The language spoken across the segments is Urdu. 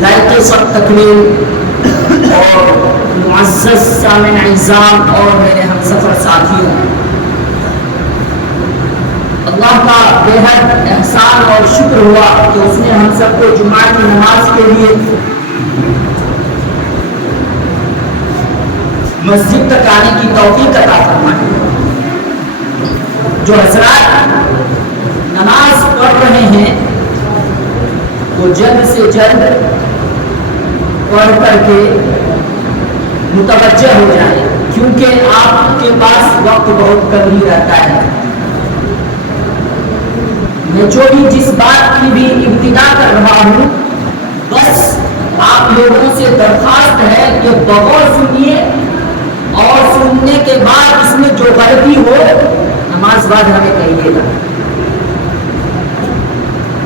لائق سب تکریم اور معزز سامعین اعزام اور میرے ہم سفر ساتھیوں، اللہ کا بے حد احسان اور شکر ہوا کہ اس نے ہم سب کو جمعہ کی نماز کے لیے مسجد تک آنے کی توفیق عطا فرمائی۔ جو حضرات نماز پڑھ رہے ہیں وہ جلد سے جلد پڑھ کر کے متوجہ ہو جائیں، کیونکہ آپ کے پاس وقت بہت کم ہی رہتا ہے۔ میں جو بھی جس بات کی بھی ابتدا کر رہا ہوں، بس آپ لوگوں سے درخواست ہے کہ بغور سنیے اور سننے کے بعد اس میں جو غلطی ہو نماز بعد ہمیں کہیے گا۔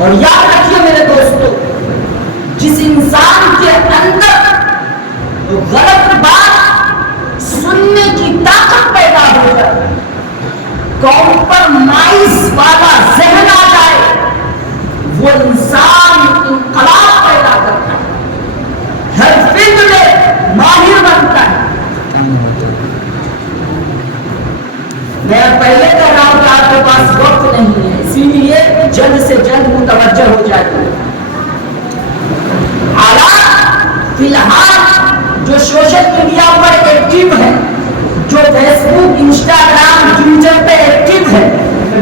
اور یاد رکھیے میرے دوستو، جس انسان کے اندر غلط بات سننے کی طاقت پیدا ہو جائے، کمپرمائز والا ذہن آ جائے، وہ انسان انقلاب پیدا کرتا ہے، ہر فیلڈ میں ماہر بنتا ہے۔ میں پہلے کہہ رہا ہوں کہ آپ کے پاس وقت نہیں ہے، اسی لیے جلد سے جلد متوجہ ہو جائے۔ حالات فی الحال جو سوشل میڈیا پر ایکٹیو ہے، جو فیس بک، انسٹاگرام، ٹویٹر پہ ایکٹیو ہے،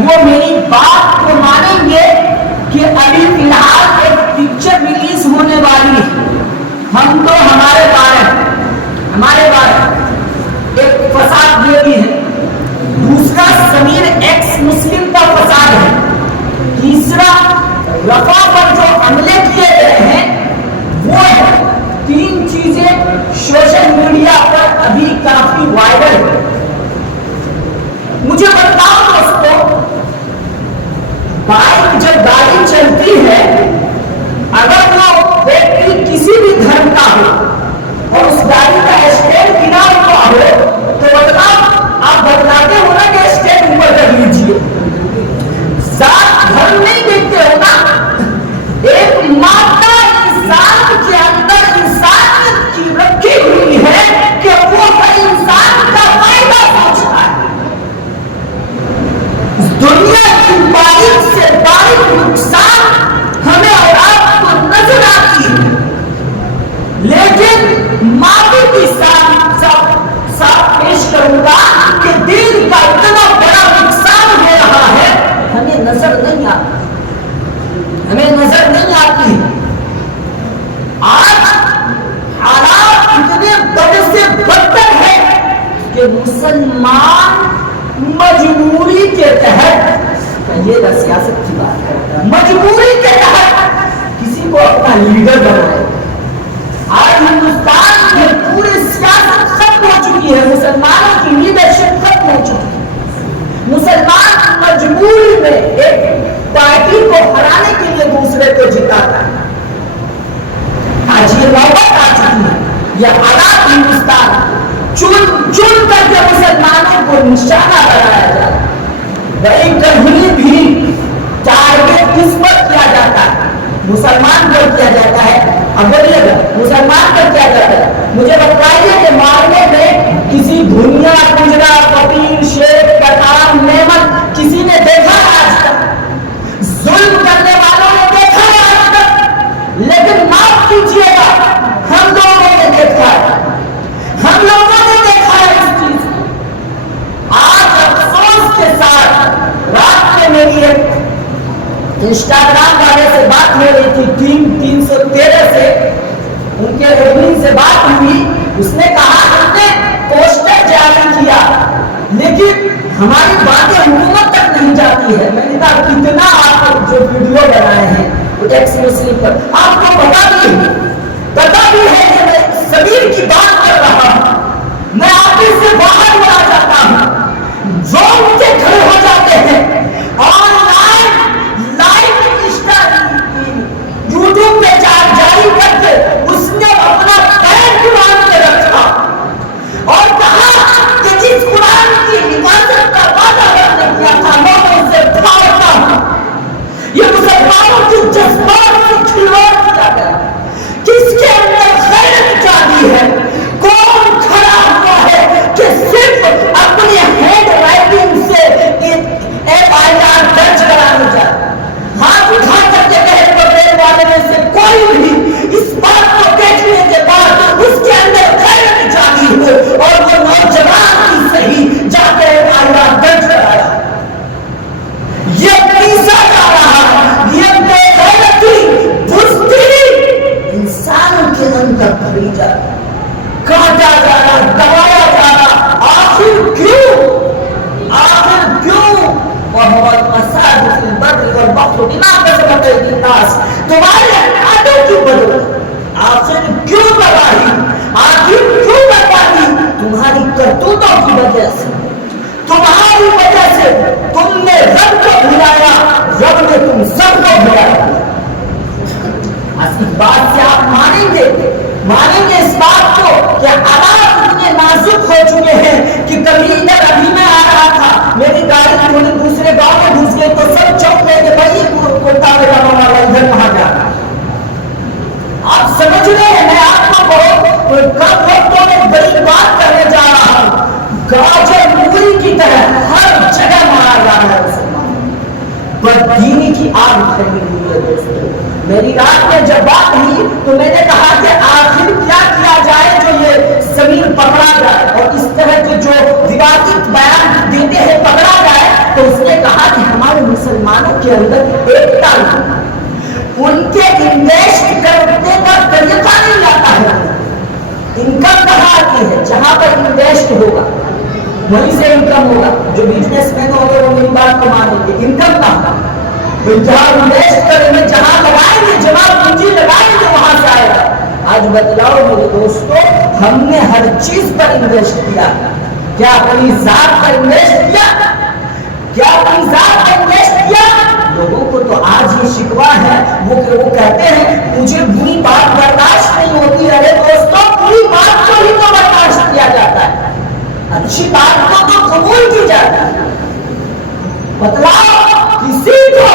وہ میری بات کو مانیں گے کہ ابھی فی الحال ایک پکچر ریلیز ہونے والی ہے، ہم تو ہمارے بارے ایک فساد یہ بھی ہے، دوسرا سمیر ایکس مسلم کا فساد ہے، تیسرا رفع پر جو حملے کیے گئے ہیں وہ ہے۔ تین چیزیں سوشل میڈیا پر ابھی کافی وائرل ہے۔ مجھے بتاؤ دوستو، بائک جب گاڑی چلتی ہے، اگر وہ ویکتی کسی بھی دھرم کا ہو اور اس گاڑی کا اسٹینڈ گرا ہوا ہو تو بتاؤ آپ بتلاتے ہو نا کہ اسٹینڈ اوپر کر لیجیے، ذات دھرم نہیں دیکھتے ہو نا۔ ایک مادہ انسان کے اندر انسانیت کی رکھی ہوئی ہے کہ وہ ہر انسان کا فائدہ سوچتا ہے۔ دنیا کی باریک سے باریک نقصان ہمیں اور آپ کو نظر آتی ہے، لیکن معافی کی ساتھ پیش کروں گا کہ دین کا اتنا بڑا نقصان ہو رہا ہے، ہمیں نظر نہیں آتی۔ آج حالات اتنے بڑے سے بدتر ہے کہ مسلمان مجبوری کے تحت، یہ سیاست کی بات ہے، مجبوری کے تحت کسی کو اپنا لیڈر بنائے۔ آج ہندوستان میں پوری سیاست ختم ہو چکی ہے، مسلمانوں کی لیڈرشپ ختم ہو چکی ہے۔ مسلمان مجبوری میں ایک پارٹی کو ہرانے کے لیے دوسرے کو جتاتا ہے۔ آج یہ نوبت آ چکی ہے، یہ حالات ہندوستان چن کر کے مسلمانوں کو نشانہ بنایا جاتا ہے۔ بڑی کہیں بھی ٹارگیٹ کس پر کیا جاتا ہے؟ مسلمان پر کیا جاتا ہے۔ اب بولیے گا مسلمان پر کیا جاتا ہے؟ مجھے بتائیے کہ معاملے میں کسی بھنیا، گجرا، فقیر، شیخ، کتان، نعمت کسی نے دیکھا ہے آج تک؟ ظلم کرنے والوں نے دیکھا ہے آج تک؟ لیکن معاف کیجیے گا، ہم لوگوں نے دیکھا ہے، ہم لوگوں نے دیکھا ہے اس چیز کو۔ آج افسوس کے ساتھ رات میں میری ایک انسٹاگرام والے سے بات ہو رہی تھی، ٹیم 313 سے، ان کے ایڈمن سے بات ہوئی، اس نے کہا ہم نے پوسٹر جاری کیا لیکن ہماری باتیں حکومت تک نہیں جاتی ہے۔ میں نے کہا کتنا آپ جو ویڈیو بنائے ہیں ایکس مسلم پر، آپ کو پتا بھی ہے کہ میں سبیر کی بات کر رہا ہوں، میں آفس سے باہر آ جاتا ہوں، جو ان کے گھر ہو جاتے ہیں، آن لائن لائیو یوٹیوب پہ جاری کر کے اس نے اپنا پیر قرآن پہ رکھا اور کہا کہ جس قرآن کی حفاظت کا وعدہ میں نے کیا تھا میں اسے پھاڑتا ہوں۔ یہ مسلمانوں کے جذبات سے کھلواڑ کیا گیا، کس اندر کاٹا جا رہا، دبایا جا رہا، آخر کیوں محمد مساجد فی البر والبحر بما کسبت ایدی الناس، تمہارے ہاتھوں کی بدولت آخر کیوں تباہی، آخر کیوں بربادی، تمہاری کرتوتوں کی وجہ سے، تمہاری وجہ سے تم نے رب کو بھلایا، رب نے تم سب کو بھلایا۔ اس بات سے آپ مانیں گے اس بات کو کہ حالات اتنے نازک ہو چکے ہیں کہ کبھی ادھر ابھی میں آ رہا تھا، میری گاڑی تھوڑی دوسرے گاؤں میں گھس گئی تو سب چوک گئے کہ بھائی کرتا پجامہ والا ادھر کہاں جا رہا ہے۔ آپ سمجھ رہے ہیں میں آپ کو بہت کم وقتوں میں بڑی بات کرنے جا رہا ہوں، گاجر مولی کی طرح ہر جگہ مارا جا رہا ہے مسلمان، بددینی کی آگ پھیلی ہوئی ہے دوستوں۔ میری رات میں جب بات ہوئی تو میں نے کہا کہ آخر کیا کیا جائے جو یہ زمین پکڑا جائے، اور اس طرح کے جو روایتی بیان دیتے ہیں پکڑا جائے، تو اس نے کہا کہ ہمارے مسلمانوں کے اندر ایک تعلیم، ان کے انویسٹ کرنے کا طریقہ نہیں آتا ہے، انکم کہاں آتی ہے، جہاں پر انویسٹ ہوگا وہیں سے انکم ہوگا، جو بزنس مین ہوگا وہ میری بات کو مانیں گے، انکم کہاں، جہاں انویسٹ کریں گے، جہاں لگائیں گے، جمع پونجی لگائیں گے وہاں سے آئے گا۔ آج بتلاؤ میرے دوستو، ہم نے ہر چیز پر انویسٹ کیا، کیا اپنی ذات پر انویسٹ کیا، کیا اپنی ذات پر انویسٹ کیا؟ لوگوں کو تو آج یہ شکوہ ہے، وہ کہتے ہیں مجھے بری بات برداشت نہیں ہوتی۔ ارے دوستو، بری بات کو ہی تو برداشت کیا جاتا ہے، اچھی بات کو تو قبول کی جاتی ہے۔ بتلاؤ، کسی کو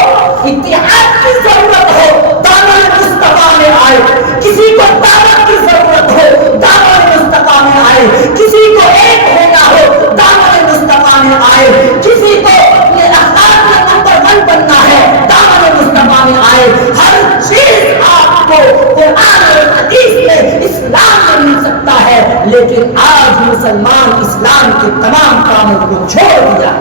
اتحاد کی ضرورت ہو دامن مصطفیٰ میں آئے، کسی کو دعوت کی ضرورت ہو دامن مصطفیٰ میں آئے، کسی کو ایک ہونا ہو دامن مصطفیٰ میں آئے، کسی کو اپنے اخلاق میں نمبر 1 بننا ہے دامن مصطفیٰ میں آئے۔ ہر چیز آپ کو قرآن اور حدیث میں اسلام میں مل سکتا ہے، لیکن آج مسلمان اسلام کے تمام کاموں کو چھوڑ دیا،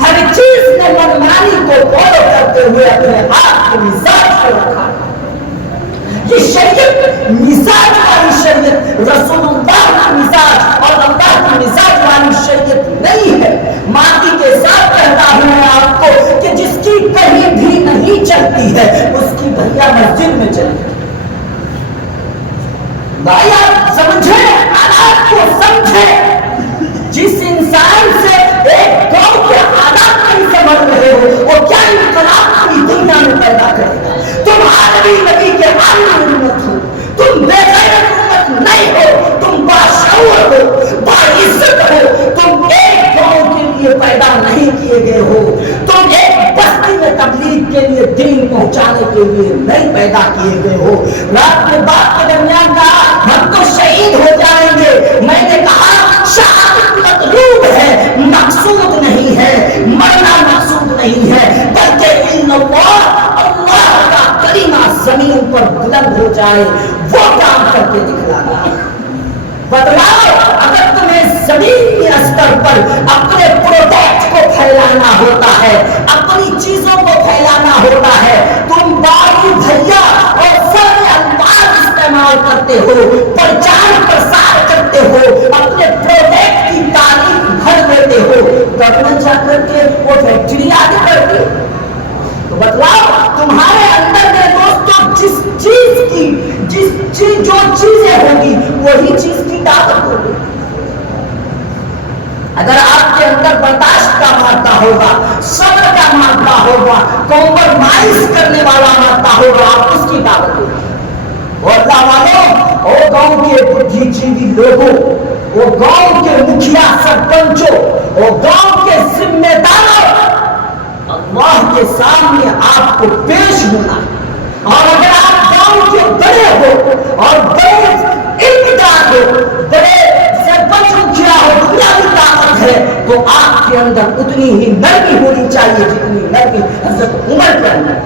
ہر چیز نے منمانی کو فالو کرتے ہوئے اپنے ہاتھ کو مزاج کو رکھا۔ یہ شریعت مزاج والی شریعت، رسول اللہ کا مزاج اور اللہ کی مزاج والی شریعت نہیں ہے۔ ماضی کے ساتھ کہتا ہوں میں آپ کو کہ جس کی کہیں بھی نہیں چلتی ہے اس کی بھیا مسجد میں چلتی ہے۔ بھائی آپ سمجھیں، حالات کو سمجھیں، جس انسان سے ایک قوم کے حالات نہیں سمجھ رہے ہو وہ کیا انقلاب پوری دنیا میں پیدا کرے گا۔ تم عالمی نبی کے عالمی امت ہو، تم بے غیرت امت نہیں ہو، تم باشعور ہو، باعزت ہو، تم ایک قوم کے لیے پیدا نہیں کیے گئے ہو، تم ایک بستی میں تبلیغ کے لیے دین پہنچانے کے لیے نہیں پیدا کیے گئے ہو۔ رات میں بات کے درمیان کہا ہم تو شہید ہو جائیں گے، میں نے کہا شہادت مطلوب ہے، مقصود نہیں ہے، مرنا مقصود نہیں ہے، بلکہ اللہ کا کلمہ زمین پر بلند ہو جائے وہ کام کر کے دکھلانا۔ بدلاؤ، اگر تمہیں زمینی استر پر اپنے پروڈکٹ کو پھیلانا ہوتا ہے، اپنی چیزوں کو پھیلانا ہوتا ہے، تم باقی بھیا اور سارے الفاظ استعمال کرتے ہو، پرچار پرسار کرتے ہو، اپنے پروڈکٹ کی تعریف بھر دیتے ہو، گورنمنٹ جا کر کے وہ فیکٹری آگے بڑھتی۔ تو بتلاؤ، تمہارے اندر میں دوستوں جو چیزیں ہوگی وہی چیز کی طاقت ہوگی۔ اگر آپ کے اندر برداشت کا مادہ ہوگا، صبر کا مادہ ہوگا، کمپرومائز کرنے والا مادہ ہوگا، آپ اس کی طاقت ہوگی۔ اور اللہ والوں، وہ گاؤں کے بدھی جیوی لوگوں، وہ گاؤں کے مکھیا سرپنچوں، وہ گاؤں کے ذمہ داروں، اللہ کے سامنے آپ کو پیش ہونا ہے۔ اور اگر آپ گاؤں کے بڑے ہو اور بڑے اقتدار ہو، بڑے سرپنچ مکھیا ہو، دنیاوی طاقت ہے، تو آپ کے اندر اتنی ہی نرمی ہونی چاہیے جتنی نرمی حضرت عمر کے اندر۔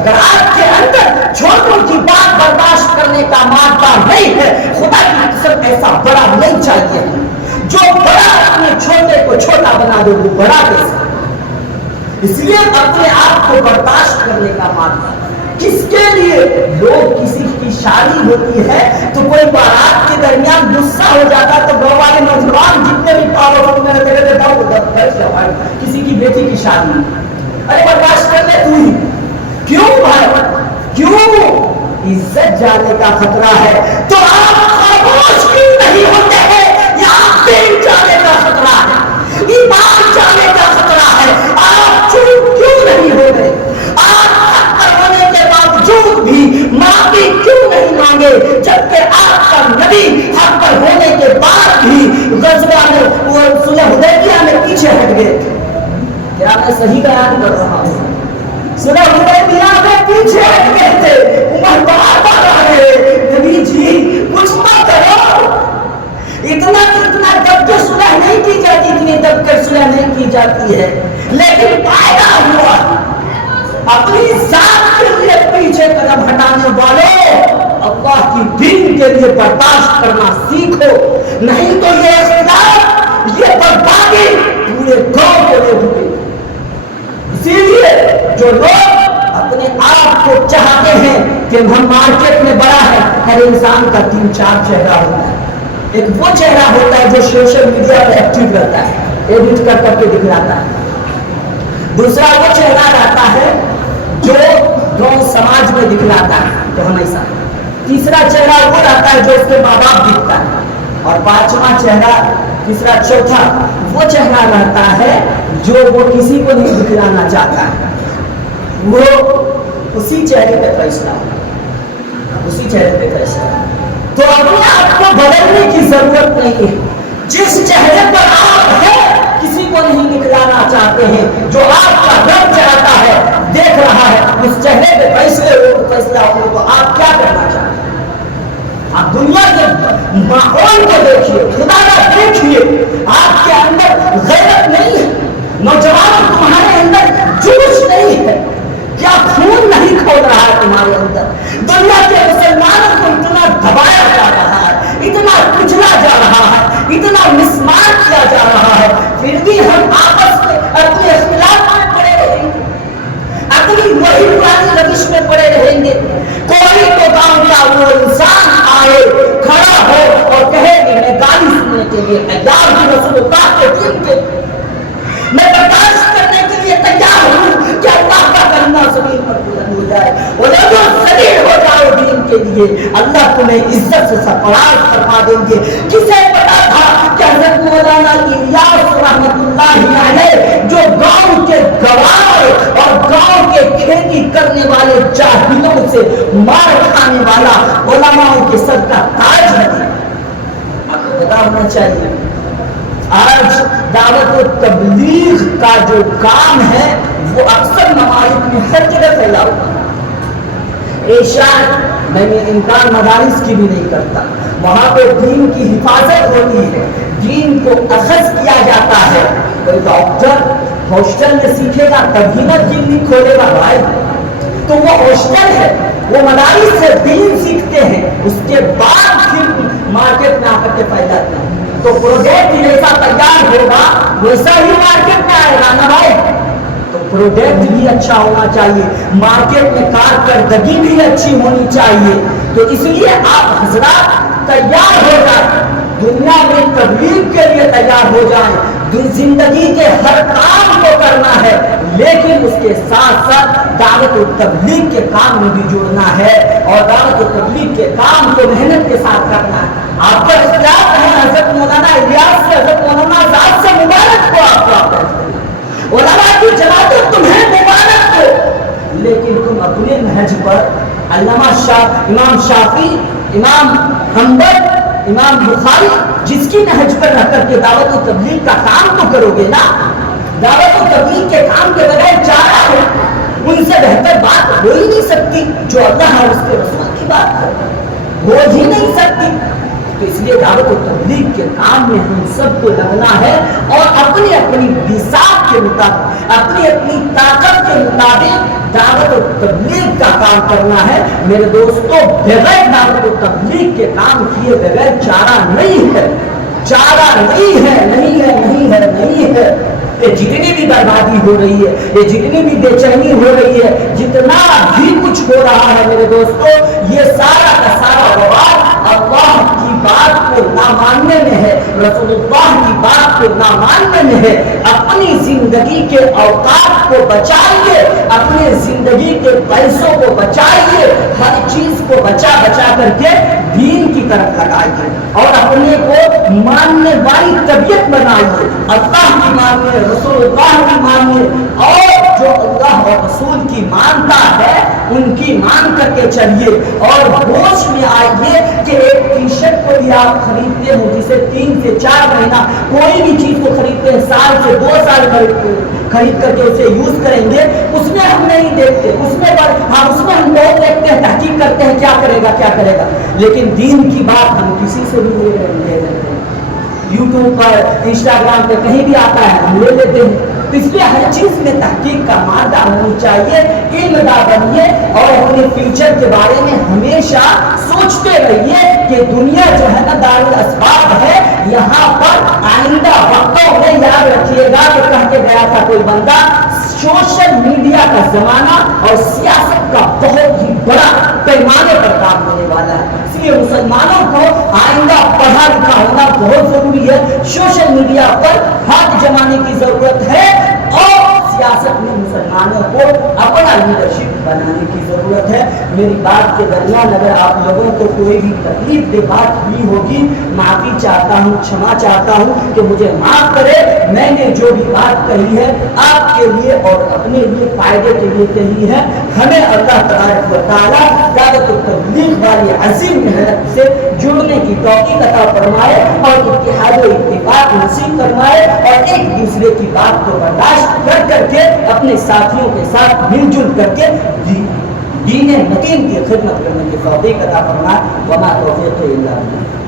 اگر آپ کے اندر چھوٹوں کی بات برداشت کرنے کا مادہ نہیں ہے، خدا کی قسم ایسا بڑا نہیں چاہیے جو بڑا اپنے چھوٹے کو چھوٹا بنا دے، وہ بڑا کیسا۔ اس لیے اپنے آپ کو برداشت کرنے کا مادہ، کس کے لیے لوگ کسی کی شادی ہوتی ہے تو کوئی بارات کے درمیان غصہ ہو جاتا تو گاؤں والے نوجوان جتنے بھی پاور میں رہتے کسی کی بیٹی کی شادی، ارے برداشت کر لے تو ہی، کیوں بھائی کیوں؟ عزت جانے کا خطرہ ہے تو آپ خاموش کیوں نہیں ہوتے ہیں؟ یہاں دین جانے کا خطرہ ہے، ایمان جانے کا خطرہ ہے، آپ چپ کیوں نہیں ہو گئے؟ آپ حق پر ہونے کے باوجود بھی معافی کیوں نہیں مانگے؟ جبکہ آپ کا نبی حق پر ہونے کے بعد بھی غزوہ میں صلح حدیبیہ میں پیچھے ہٹ گئے تھے۔ کیا میں صحیح بیان کر رہا ہوں؟ صلح حدیبیہ میں پیچھے ہٹ گئے تھے، عمر بار بار آ رہے نبی جی کچھ مت کرو، اتنا دب کے صلح نہیں کی جاتی، اتنی دب کے صلح نہیں کی جاتی ہے، لیکن فائدہ ہوا۔ اپنی ذات کے لیے پیچھے قدم ہٹانے والوں، اللہ کی دین کے لیے برداشت کرنا سیکھو، نہیں تو یہ اختلاف، یہ بربادی پورے گاؤں کو لے ڈوبے۔ اسی لیے جو لوگ اپنے آپ کو چاہتے ہیں کہ ہم مارکیٹ میں بڑا ہے، ہر انسان کا 3-4 چہرہ ہوتا ہے۔ ایک وہ چہرہ ہوتا ہے جو سوشل میڈیا پہ ایکٹیو رہتا ہے، ایڈٹ کر کے دکھلاتا ہے۔ دوسرا وہ چہرہ رہتا ہے جو گاؤں سماج میں دکھلاتا ہے تو ہمیشہ۔ تیسرا چہرہ وہ رہتا ہے جو اس کے ماں باپ دکھتا ہے، اور پانچواں چہرہ، تیسرا چوتھا وہ چہرہ رہتا ہے جو وہ کسی کو نہیں دکھلانا چاہتا ہے، وہ اسی چہرے پہ فیصلہ ہو، اسی چہرے پہ فیصلہ ہو۔ تو اپنے آپ کو بدلنے کی ضرورت نہیں ہے، جس چہرے پر آپ ہیں کسی کو نہیں دکھلانا چاہتے ہیں، جو آپ کا رب چاہتا ہے دیکھ رہا ہے، اس چہرے پہ فیصلہ ہو تو آپ کیا کرنا چاہتے ہیں؟ آپ دنیا کے ماحول کو دیکھیے، خدا کا دیکھیے، آپ کے اندر غیرت نہیں ہے، نوجوان تمہارے اندر جوش نہیں ہے، کیا خون نہیں کھول رہا ہے تمہارے اندر؟ دنیا کے مسلمانوں کو اتنا دبایا جا رہا ہے، اتنا کچلا جا رہا ہے، اتنا مسمار کیا جا رہا ہے، پھر بھی ہم آپس میں اپنے اختلاف میں پڑے رہیں گے، اپنی وہی پرانی روش میں پڑے رہیں گے۔ کوئی تو گاؤں کا وہ انسان آئے کھڑا ہو اور کہے کہ میں گالی سننے کے لیے تیار ہوں، رسول اللہ کے دین کے میں برداشت کرنے کے لیے تیار ہوں کہ اللہ کا کلمہ زمین پر بلند ہو جائے، ولو ذلیل ہو جاؤ دین کے لیے، اللہ تمہیں عزت سے سرفراز فرما دیں گے۔ کسے پتا تھا کہ حضرت مولانا الیاس رحمۃ اللہ علیہ جو گاؤں کے گوار اور گاؤں کے کھیتی کرنے والے جاہلوں سے مار کھانے والا علماء کے سر کا تاج ہے؟ آپ کو پتا ہونا چاہیے آج دعوت و تبلیغ کا جو کام ہے وہ اکثر ممالک میں ہر جگہ پھیلا ہوا ہے۔ ایشیا میں انکار مدارس کی بھی نہیں کرتا، وہاں پہ دین کی حفاظت ہوتی ہے، دین کو اخذ کیا جاتا ہے۔ کوئی ڈاکٹر ہاسٹل میں سیکھے گا تبھی نہ کلینک کھولے گا بھائی، تو وہ ہاسٹل ہے، وہ مدارس سے دین سیکھتے ہیں، اس کے بعد پھر مارکیٹ میں آ کر کے پھیلاتے ہیں۔ تو پروڈکٹ جیسا تیار ہوگا ویسا ہی مارکیٹ میں آئے گا نا بھائی، تو پروڈکٹ بھی اچھا ہونا چاہیے، مارکیٹ میں کارکردگی بھی اچھی ہونی چاہیے۔ تو اس لیے آپ حضرات تیار ہو جائیں، دنیا میں تبلیغ کے لیے تیار ہو جائیں، زندگی کے ہر کام کو کرنا ہے، لیکن اس کے ساتھ ساتھ دعوت و تبلیغ کے کام میں بھی جڑنا ہے، اور دعوت و تبلیغ کے کام کو محنت کے ساتھ کرنا ہے۔ آپ کا اختلاف ہے حضرت مولانا الیاس سے، حضرت مولانا آزاد سے، مبارک ہو آپ کا، علماء کی جماعت تمہیں مبارک ہو، لیکن تم اپنے نہج پر علامہ امام شافعی، امام حنبل، امام بخاری جس کی نہج پر رہ کر کے دعوت و تبلیغ کا کام تو کرو گے نا۔ دعوت و تبلیغ کے کام کے بغیر چارہ ہے، ان سے بہتر بات ہو ہی نہیں سکتی جو اللہ اور اس کے رسول کی بات ہو ہی نہیں سکتی۔ تو اس لیے دعوت و تبلیغ کے کام میں ہم سب کو لگنا ہے، اور اپنی اپنی بساط کے مطابق، اپنی اپنی طاقت کے مطابق دعوت و تبلیغ کا کام کرنا ہے۔ میرے دوستوں، بغیر دعوت و تبلیغ کے کام کیے بغیر چارہ نہیں ہے، چارہ نہیں ہے، نہیں ہے، نہیں ہے، نہیں ہے۔ یہ جتنی بھی بربادی ہو رہی ہے، یہ جتنی بھی بے چینی ہو رہی ہے، جتنا بھی کچھ ہو رہا ہے میرے دوستوں، یہ سارا بوال اللہ کی بات کو نہ ماننے میں ہے، رسول اللہ کی بات کو نہ ماننے میں ہے۔ اپنی زندگی کے اوقات کو بچائیے، اپنے زندگی کے پیسوں کو بچائیے، ہر چیز کو بچا کر کے دین کی طرف لگائیے اور اپنے کو ماننے والی طبیعت بنائیے۔ اللہ کی مانیے، رسول اللہ کی مانیے، اور جو اللہ اور رسول کی مانتا ہے ان کی مان کر کے چلیے۔ اور ہوش میں آئیے کہ ایک ٹی شرٹ کو بھی آپ خریدتے ہو جسے 3 سے 4 مہینہ، کوئی بھی چیز کو خریدتے ہیں سال سے 2 سال خرید کر کے اسے یوز کریں گے، اس میں ہم نہیں دیکھتے، اس میں ہم لوگ دیکھتے ہیں، تحقیق کرتے ہیں کیا کرے گا، لیکن دین کی بات ہم کسی سے بھی لے لیتے ہیں۔ یوٹیوب پر، انسٹاگرام پہ کہیں بھی آتا ہے ہم لے لیتے ہیں۔ اس لیے ہر چیز میں تحقیق کا مادہ ہونی چاہیے، علم دار بنیے اور اپنے فیوچر کے بارے میں ہمیشہ سوچتے رہیے کہ دنیا جو ہے نا دار الاسباب ہے، یہاں پر آئندہ وقتوں میں یاد رکھیے گا کہ کہہ کے گیا تھا کوئی بندہ، سوشل میڈیا کا زمانہ اور سیاست کا بہت ہی بڑا پیمانے پر کام ہونے والا ہے۔ اس لیے مسلمانوں کو آئندہ پڑھا لکھا ہونا بہت ضروری ہے۔ سوشل میڈیا پر ہاتھ جمانے کی ضرورت ہے اور سیاست میں مسلمانوں کو اپنا لیڈرشپ بنانے کی ضرورت ہے۔ میری بات کے درمیان اگر آپ لوگوں کو کوئی بھی تکلیف دہ بات ہوئی ہوگی، معافی چاہتا ہوں، کھما چاہتا ہوں کہ مجھے معاف کرے۔ میں نے جو بھی بات کہی ہے آپ کے لیے اور اپنے لیے فائدے کے لیے کہی ہے۔ ہمیں اللہ تبارک و تعالیٰ دعوت التبلیغ والی عظیم محنت سے جڑنے کی توفیق عطا فرمائے اور اتحاد و اتفاق نصیب فرمائے اور ایک دوسرے کی بات کو برداشت کر کے اپنے ساتھیوں کے ساتھ مل جل کر کے دین متین کی خدمت کرنے کی توفیق عطا فرمائے۔ وما توفیق الا باللہ۔